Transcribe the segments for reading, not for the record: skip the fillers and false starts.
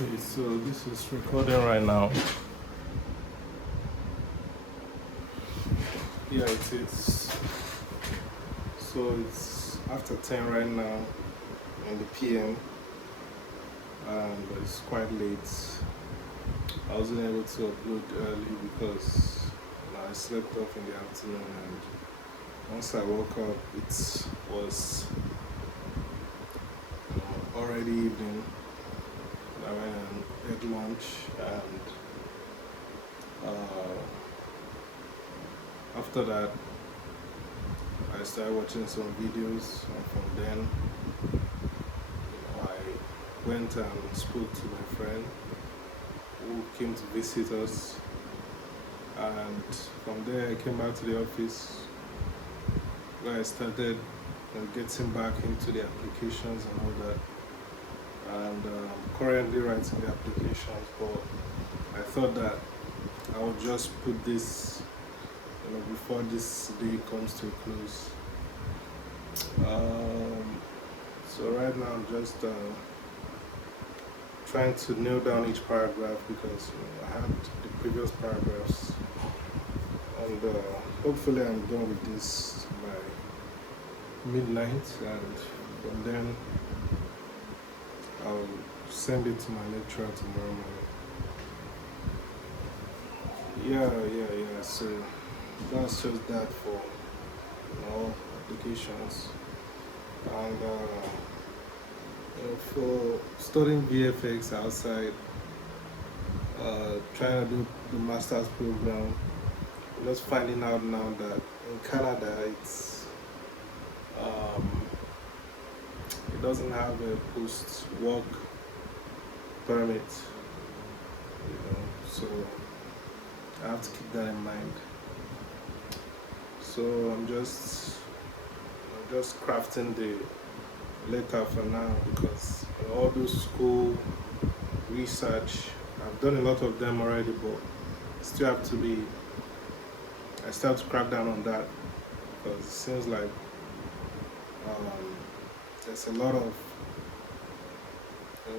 Okay, so this is recording right now. Yeah, it is. So it's after 10 right now in the PM, and it's quite late. I wasn't able to upload early because I slept off in the afternoon, and once I woke up, it was already evening. I went and ate lunch, and after that, I started watching some videos, and from then, I went and spoke to my friend who came to visit us, and from there, I came back to the office where I started getting back into the applications and all that. And currently writing the applications, but I thought that I would just put this, before this day comes to a close. So right now I'm just trying to nail down each paragraph because I had the previous paragraphs, and hopefully I'm done with this by midnight, and from then I'll send it to my lecturer tomorrow morning. Yeah. So that's just that for applications, and for studying VFX outside, trying to do the master's program. Just finding out now that in Canada um, it doesn't have a post-work permit, so I have to keep that in mind. So I'm just crafting the letter for now because all those school research, I've done a lot of them already, but I still have to crack down on that because it seems like there's a lot of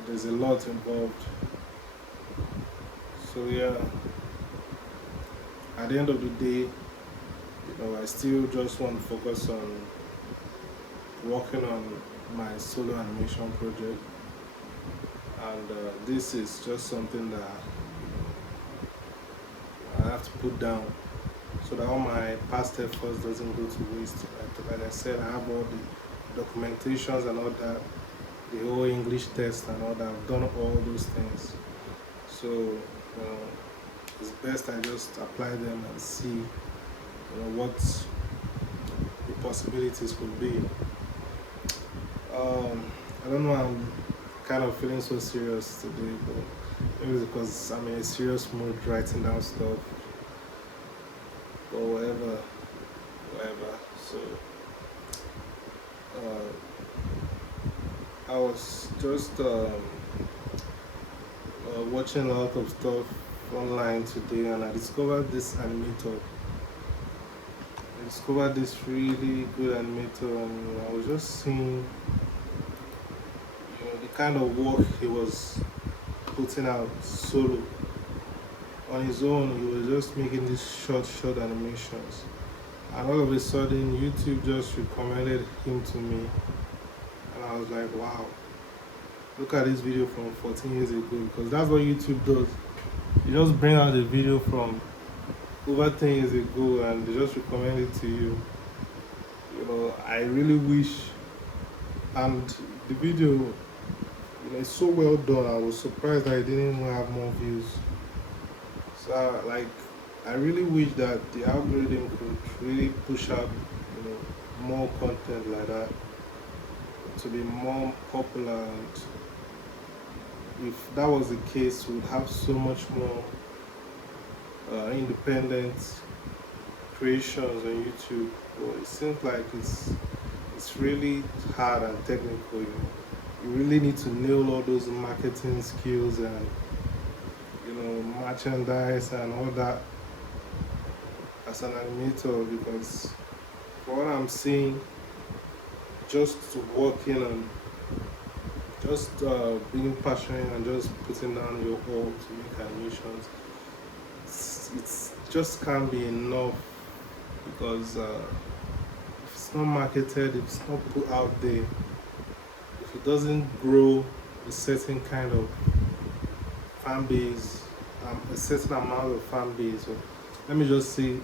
there's a lot involved. So yeah, at the end of the day, I still just want to focus on working on my solo animation project, and this is just something that I have to put down so that all my past efforts doesn't go to waste. Like I said, I have all the documentations and all that, the whole English test and all that. I've done all those things, so it's best I just apply them and see what the possibilities could be. I don't know, I'm kind of feeling so serious today, but maybe it's because I'm in a serious mood writing down stuff, or whatever. So I was just watching a lot of stuff online today, and I discovered this animator. I discovered this really good animator, and I was just seeing the kind of work he was putting out solo. On his own, he was just making these short animations, and all of a sudden YouTube just recommended him to me, and I was like, wow, look at this video from 14 years ago, because that's what YouTube does. You just bring out a video from over 10 years ago and they just recommend it to you. I really wish, and the video is so well done. I was surprised that I didn't even have more views. So I really wish that the algorithm could really push out more content like that to be more popular, and if that was the case, we would have so much more independent creations on YouTube. But it seems like it's really hard and technical. You really need to nail all those marketing skills and merchandise and all that as an animator, because for what I'm seeing, just working on just being passionate and just putting down your all to make animations, it's just can't be enough because if it's not marketed, if it's not put out there, if it doesn't grow a certain kind of fan base, a certain amount of fan base, or let me just say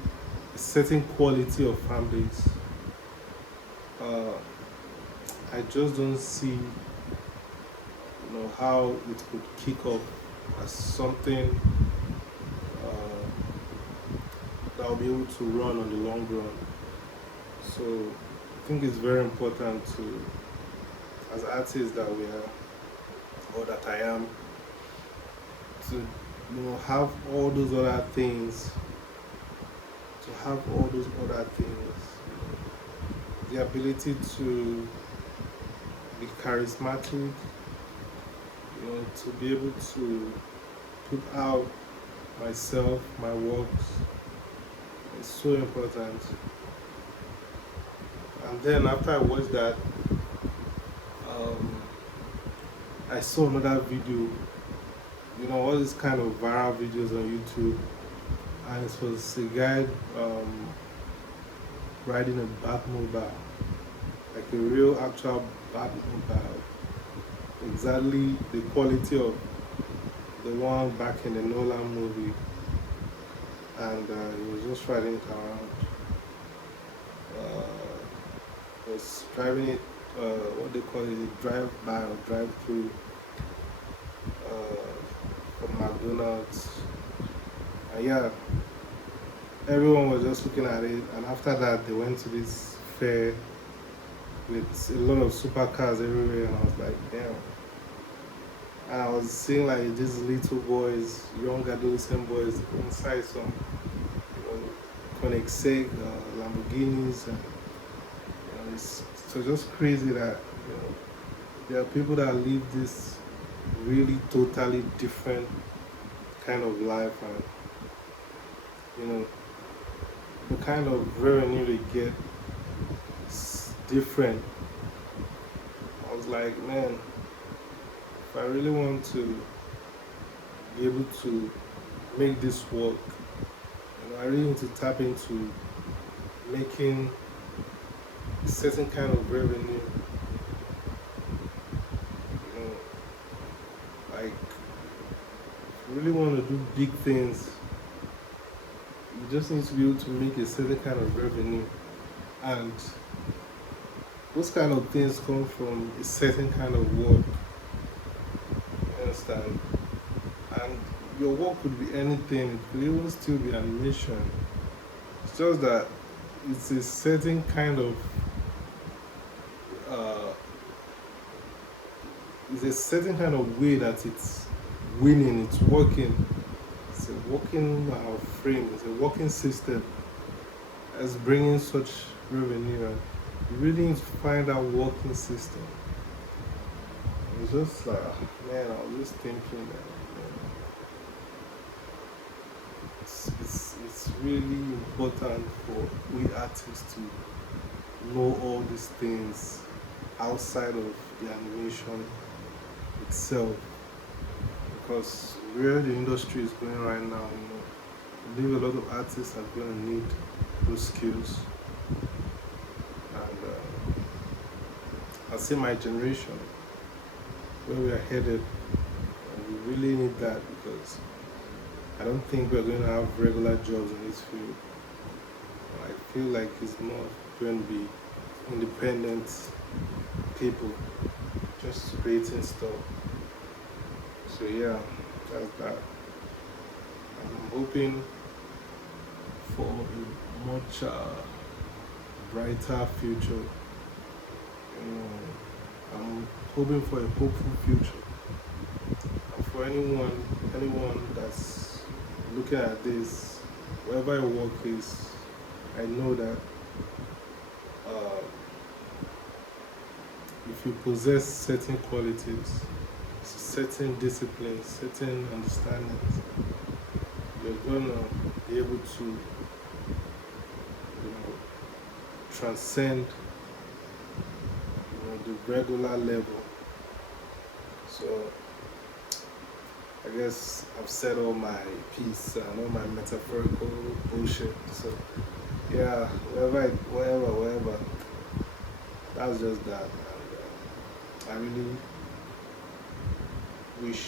a certain quality of fan base, uh, I just don't see how it could kick off as something that will be able to run on the long run. So I think it's very important to, as artists that we are, or that I am, to have all those other things, the ability to be charismatic, to be able to put out myself, my works. It's so important. And then after I watched that, I saw another video. All these kind of viral videos on YouTube, and it was a guy riding a Batmobile, like a real actual Batmobile, exactly the quality of the one back in the Nolan movie, and he was just riding it around. Was driving it, what they call it, drive by or drive through from McDonald's. And yeah, everyone was just looking at it. And after that, they went to this fair with a lot of supercars everywhere. And I was like, damn. And I was seeing like these little boys, young adolescent boys inside some, Koenigsegg, Lamborghinis, and it's so just crazy that there are people that live this really totally different kind of life, and the kind of revenue they get is different. I was like, man, if I really want to be able to make this work, I really need to tap into making a certain kind of revenue. Like, if you really want to do big things, you just need to be able to make a certain kind of revenue. And those kind of things come from a certain kind of work. You understand? And your work could be anything, it could even still be animation. It's just that it's a certain kind of way that it's winning, it's working. It's a working frame, it's a working system that's bringing such revenue. And you really need to find that working system. It's just like, man, I was just thinking that it's really important for we artists to know all these things outside of the animation itself, because where the industry is going right now, I believe a lot of artists are going to need those skills. And I'll say my generation, where we are headed, we really need that, because I don't think we're going to have regular jobs in this field. I feel like it's more going to be independent people just creating stuff. So yeah, that's that. I'm hoping for a much brighter future. I'm hoping for a hopeful future. And for anyone that's looking at this, wherever your work is, I know that if you possess certain qualities, certain disciplines, certain understandings, you're gonna be able to transcend the regular level So I guess I've said all my piece and all my metaphorical bullshit. So yeah, whatever. That's just that. And I really wish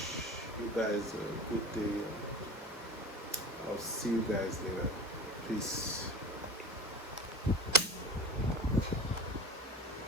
you guys a good day. I'll see you guys later. Peace.